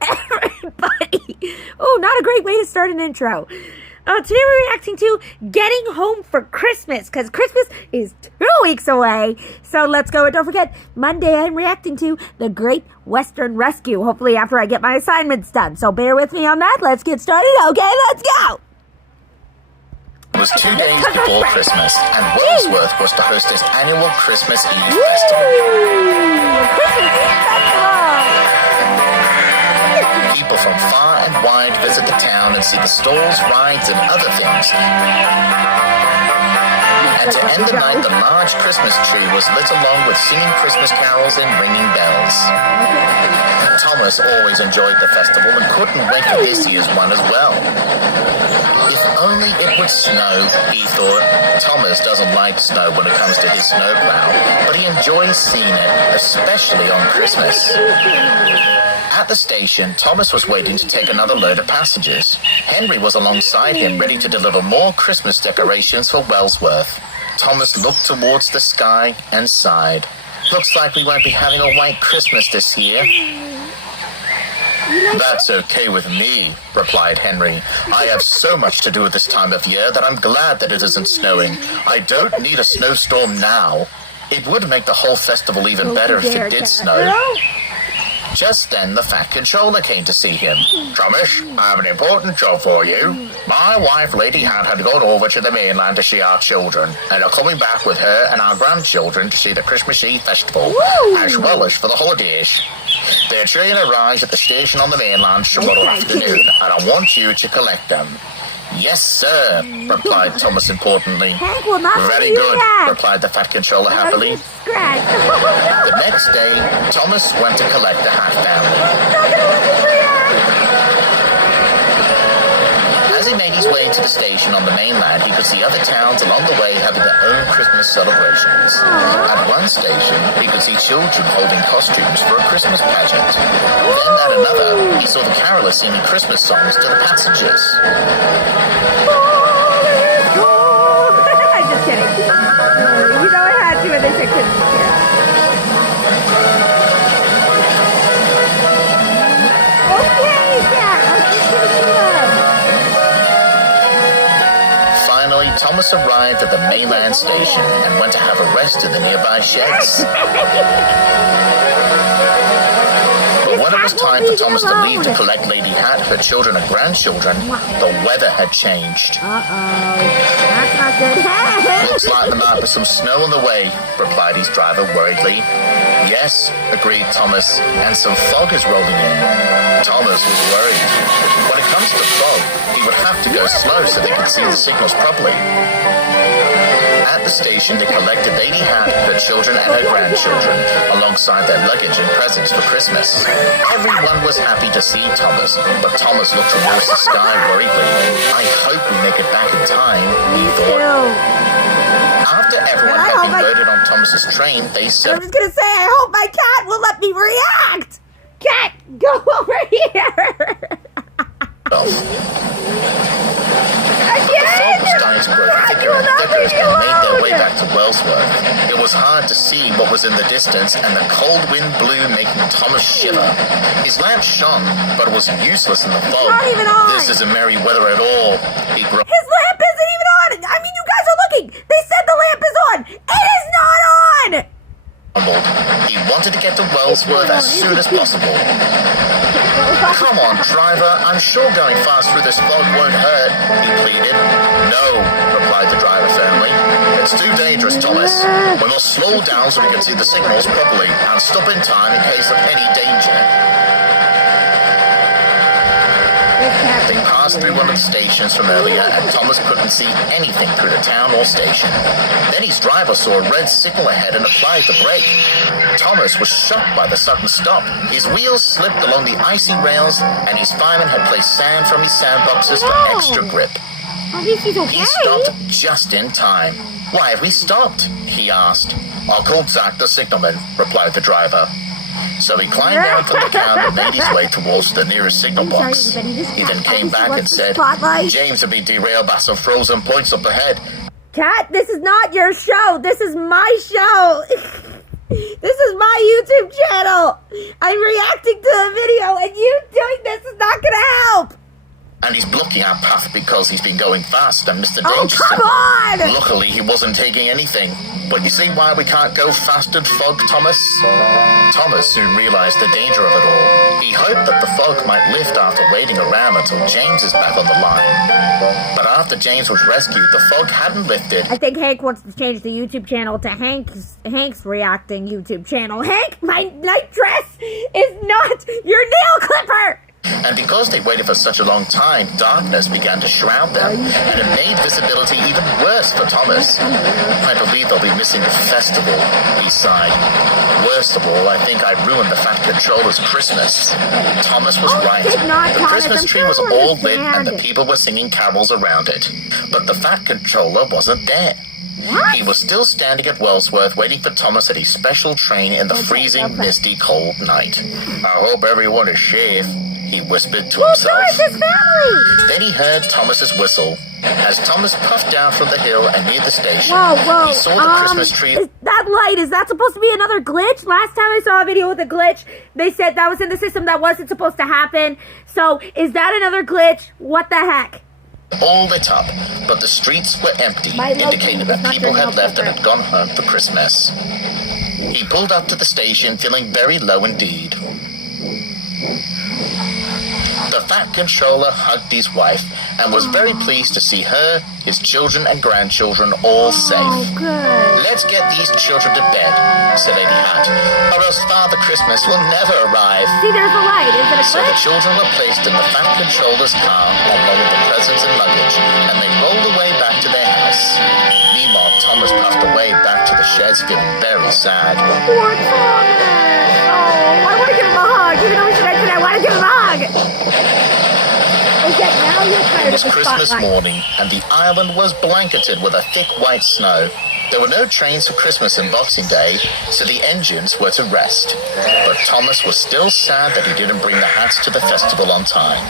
everybody. Oh, not a great way to start an intro. Today we're reacting to Getting Home for Christmas, because Christmas is 2 weeks away. So let's go. And don't forget, Monday I'm reacting to The Great Western Rescue, hopefully after I get my assignments done. So bear with me on that. Let's get started. Okay, let's go. It was 2 days before Christmas, and Wellsworth was to host his annual Christmas Eve festival. Christmas Eve festival! People from far and wide visit the town and see the stalls, rides, and other things. And to end the night, the large Christmas tree was lit along with singing Christmas carols and ringing bells. Thomas always enjoyed the festival and couldn't wait for this year's one as well. If only it would snow, he thought. Thomas doesn't like snow when it comes to his snowplow, but he enjoys seeing it, especially on Christmas. At the station, Thomas was waiting to take another load of passengers. Henry was alongside him, ready to deliver more Christmas decorations for Wellsworth. Thomas looked towards the sky and sighed. Looks like we won't be having a white Christmas this year. That's okay with me, replied Henry. I have so much to do at this time of year that I'm glad that it isn't snowing. I don't need a snowstorm now. It would make the whole festival even better if it did snow. Just then, the Fat Controller came to see him. Thomas, I have an important job for you. My wife, Lady Hat, had gone over to the mainland to see our children, and are coming back with her and our grandchildren to see the Christmas Eve festival, as well as for the holidays. Their train arrives at the station on the mainland tomorrow afternoon, and I want you to collect them. Yes, sir, replied Thomas importantly. Very good, replied the Fat Controller happily. The next day, Thomas went to collect the Hat family. As he made his way to the station on the mainland, he could see other towns along the way having their own Christmas celebrations. At one station, he could see children holding costumes for a Christmas pageant. Then at another, he saw the carolers singing Christmas songs to the passengers. I'm just kidding. You know I had to when they said Christmas carol. Okay, yeah, I'll just give you love. Finally, Thomas arrived at the mainland station and went to have a rest in the nearby sheds. But when it was time for Thomas to leave to collect Lady Hat, her children and grandchildren, the weather had changed. That's not good. Looks like there might be some snow on the way, replied his driver worriedly. Yes, agreed Thomas, and some fog is rolling in. Thomas was worried. When it comes to fog, he would have to go slow so they could see the signals properly. At the station, they collected Lady Hat, her children and her grandchildren, alongside their luggage and presents for Christmas. Everyone was happy to see Thomas, but Thomas looked towards the sky worriedly. I hope we make it back in time, he thought. After everyone had been loaded on Thomas's train, they said, I was going to say, I hope my cat will let me react. Cat, go over here. But the fog was starting to grow thicker and thicker as they made their way back to Wellsworth. It was hard to see what was in the distance, and the cold wind blew, making Thomas shiver. His lamp shone, but it was useless in the fog. Not even on. This isn't merry weather at all, he grumbled. His lamp isn't even on. I mean, you guys are looking. They said the lamp is on. It is not on. He wanted to get to Wellsworth as soon as possible. Come on, driver. I'm sure going fast through this fog won't hurt, he pleaded. No, replied the driver firmly. It's too dangerous, Thomas. We must slow down so we can see the signals properly and stop in time in case of any danger. They passed through one of the stations from earlier, and Thomas couldn't see anything through the town or station. Then his driver saw a red signal ahead and applied the brake. Thomas was shocked by the sudden stop. His wheels slipped along the icy rails, and his fireman had placed sand from his sandboxes for extra grip. He stopped just in time. Why have we stopped? He asked. I'll call Zach the signalman, replied the driver. So he climbed down from the cab and made his way towards the nearest signal box. He then came back and said, James had been derailed by some frozen points up ahead. Cat, this is not your show. This is my show. This is my YouTube channel. I'm reacting to a video, and you doing this is not gonna help. And he's blocking our path because he's been going fast and Mr. Oh, Dangerous. come on! Luckily, he wasn't taking anything. But you see why we can't go faster, Fog, Thomas? Thomas soon realized the danger of it all. He hoped that the fog might lift after waiting around until James is back on the line. But after James was rescued, the fog hadn't lifted. I think Hank wants to change the YouTube channel to Hank's reacting YouTube channel. Hank, my night dress is not your nail clipper! And because they waited for such a long time, darkness began to shroud them, and it made visibility even worse for Thomas. I believe they'll be missing the festival, he sighed. Worst of all, I think I ruined the Fat Controller's Christmas. Thomas was right. The Christmas tree was all lit and the people were singing carols around it. But the Fat Controller wasn't there. What? He was still standing at Wellsworth waiting for Thomas at his special train in the freezing, misty, cold night. I hope everyone is safe, he whispered to himself. Where's his family? Then he heard Thomas's whistle. As Thomas puffed down from the hill and neared the station, Whoa. he saw the Christmas tree. That light, is that supposed to be another glitch? Last time I saw a video with a glitch, they said that was in the system that wasn't supposed to happen. So, is that another glitch? What the heck? All lit up, but the streets were empty, indicating that people had left and had gone home for Christmas. He pulled up to the station, feeling very low indeed. The Fat Controller hugged his wife and was very pleased to see her, his children and grandchildren all safe. Oh, good. Let's get these children to bed, said Lady Hat, or else Father Christmas will never arrive. See, there's a light. Is it a So the glitch? children were placed in the Fat Controller's car along with the presents and luggage, and they rolled away back to their house. Meanwhile, Thomas puffed away back to the sheds, feeling very sad. Poor Thomas. Oh, I want to give him a hug. Even though we should mention I want to give him a hug. Is that now you're tired It was of the Christmas spotlight? morning, and the island was blanketed with a thick white snow. There were no trains for Christmas and Boxing Day, so the engines were to rest. But Thomas was still sad that he didn't bring the hats to the festival on time.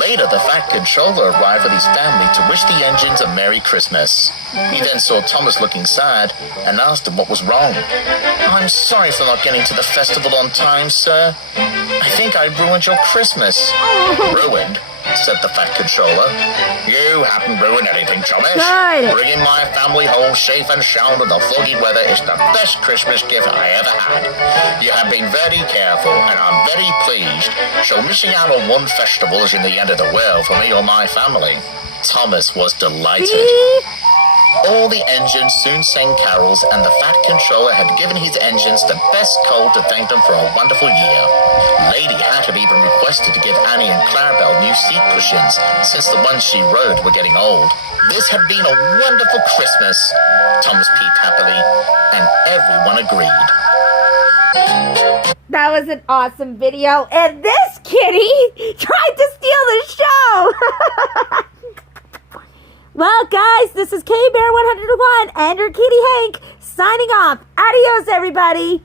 Later, the Fat Controller arrived with his family to wish the engines a Merry Christmas. He then saw Thomas looking sad and asked him what was wrong. I'm sorry for not getting to the festival on time, sir. I think I ruined your Christmas. Ruined? Said the Fat Controller. You haven't ruined anything, Thomas. Good. Bringing my family home safe and sound in the foggy weather is the best Christmas gift I ever had. You have been very careful, and I'm very pleased. So missing out on one festival isn't the end of the world for me or my family. Thomas was delighted. See? All the engines soon sang carols, and the Fat Controller had given his engines the best coal to thank them for a wonderful year. Lady Hat had even requested to give Annie and Clarabelle new seat cushions, since the ones she rode were getting old. This had been a wonderful Christmas, Thomas peeped happily, and everyone agreed. That was an awesome video, and this kitty tried to steal the show! Well, guys, this is K-Bear 101 and your kitty Hank signing off. Adios, everybody!